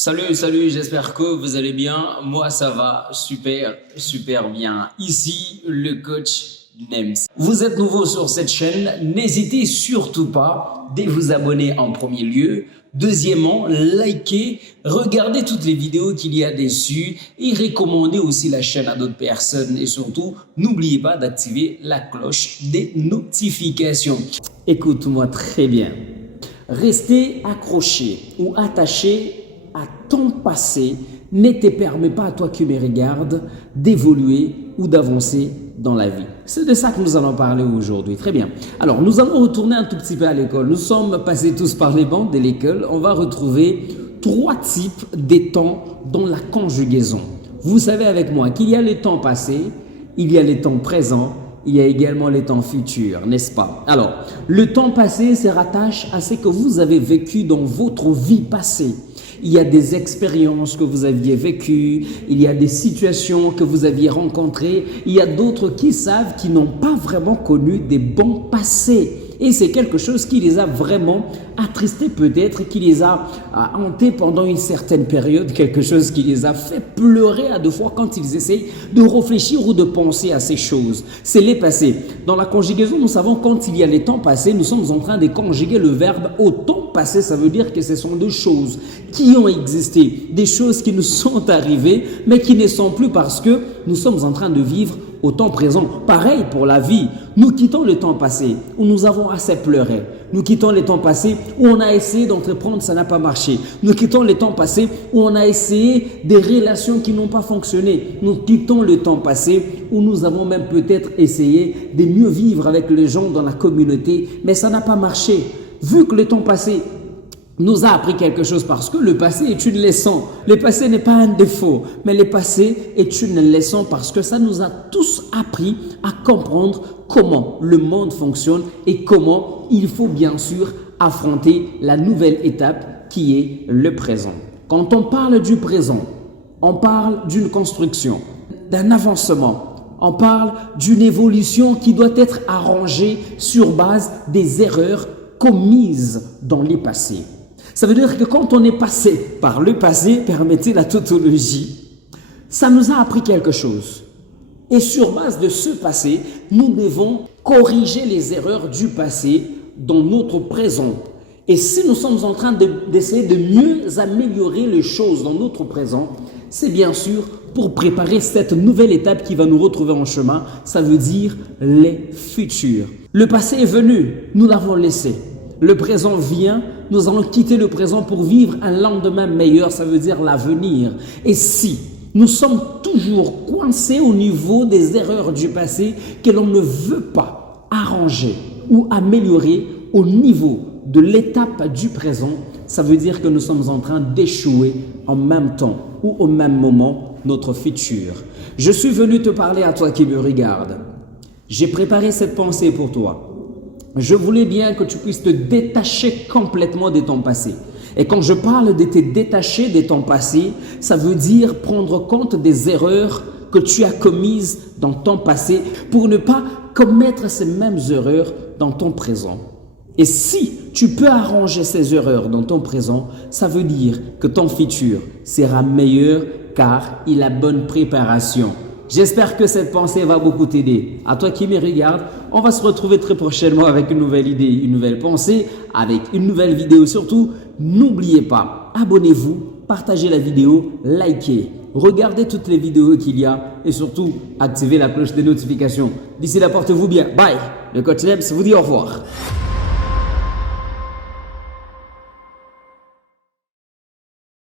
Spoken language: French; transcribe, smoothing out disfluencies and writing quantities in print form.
Salut, j'espère que vous allez bien. Moi, ça va super bien. Ici, le coach Nems. Vous êtes nouveau sur cette chaîne, n'hésitez surtout pas de vous abonner en premier lieu. Deuxièmement, likez, regardez toutes les vidéos qu'il y a dessus et recommandez aussi la chaîne à d'autres personnes. Et surtout, n'oubliez pas d'activer la cloche des notifications. Écoute-moi très bien. Rester accroché ou attaché à ton passé ne te permet pas à toi qui me regardes d'évoluer ou d'avancer dans la vie. C'est de ça que nous allons parler aujourd'hui. Très bien. Alors, nous allons retourner un tout petit peu à l'école. Nous sommes passés tous par les bancs de l'école. On va retrouver 3 types de temps dans la conjugaison. Vous savez avec moi qu'il y a les temps passés, il y a les temps présents, il y a également les temps futurs, n'est-ce pas? Alors, le temps passé se rattache à ce que vous avez vécu dans votre vie passée. Il y a des expériences que vous aviez vécues, il y a des situations que vous aviez rencontrées, il y a d'autres qui savent qui n'ont pas vraiment connu des bons passés. Et c'est quelque chose qui les a vraiment attristés peut-être, qui les a hantés pendant une certaine période, quelque chose qui les a fait pleurer à deux fois quand ils essayent de réfléchir ou de penser à ces choses. C'est les passés. Dans la conjugaison, nous savons quand il y a les temps passés, nous sommes en train de conjuguer le verbe au temps passé. Ça veut dire que ce sont deux choses qui ont existé, des choses qui nous sont arrivées, mais qui ne sont plus parce que nous sommes en train de vivre au temps présent. Pareil pour la vie. Nous quittons le temps passé où nous avons assez pleuré. Nous quittons le temps passé où on a essayé d'entreprendre, ça n'a pas marché. Nous quittons le temps passé où on a essayé des relations qui n'ont pas fonctionné. Nous quittons le temps passé où nous avons même peut-être essayé de mieux vivre avec les gens dans la communauté, mais ça n'a pas marché. Vu que le temps passé nous a appris quelque chose parce que le passé est une leçon. Le passé n'est pas un défaut, mais le passé est une leçon parce que ça nous a tous appris à comprendre comment le monde fonctionne et comment il faut bien sûr affronter la nouvelle étape qui est le présent. Quand on parle du présent, on parle d'une construction, d'un avancement. On parle d'une évolution qui doit être arrangée sur base des erreurs commises dans le passé. Ça veut dire que quand on est passé par le passé, permettez la tautologie, ça nous a appris quelque chose. Et sur base de ce passé, nous devons corriger les erreurs du passé dans notre présent. Et si nous sommes en train d'essayer de mieux améliorer les choses dans notre présent, c'est bien sûr pour préparer cette nouvelle étape qui va nous retrouver en chemin. Ça veut dire les futurs. Le passé est venu, nous l'avons laissé. Le présent vient, nous allons quitter le présent pour vivre un lendemain meilleur, ça veut dire l'avenir. Et si nous sommes toujours coincés au niveau des erreurs du passé que l'on ne veut pas arranger ou améliorer au niveau de l'étape du présent, ça veut dire que nous sommes en train d'échouer en même temps ou au même moment notre futur. Je suis venu te parler à toi qui me regardes. J'ai préparé cette pensée pour toi. Je voulais bien que tu puisses te détacher complètement de ton passé. Et quand je parle de te détacher de ton passé, ça veut dire prendre compte des erreurs que tu as commises dans ton passé pour ne pas commettre ces mêmes erreurs dans ton présent. Et si tu peux arranger ces erreurs dans ton présent, ça veut dire que ton futur sera meilleur car il a bonne préparation. J'espère que cette pensée va beaucoup t'aider. À toi qui me regardes, on va se retrouver très prochainement avec une nouvelle idée, une nouvelle pensée, avec une nouvelle vidéo. Surtout, n'oubliez pas, abonnez-vous, partagez la vidéo, likez, regardez toutes les vidéos qu'il y a et surtout, activez la cloche des notifications. D'ici là, portez-vous bien. Bye. Le coach Nems vous dit au revoir.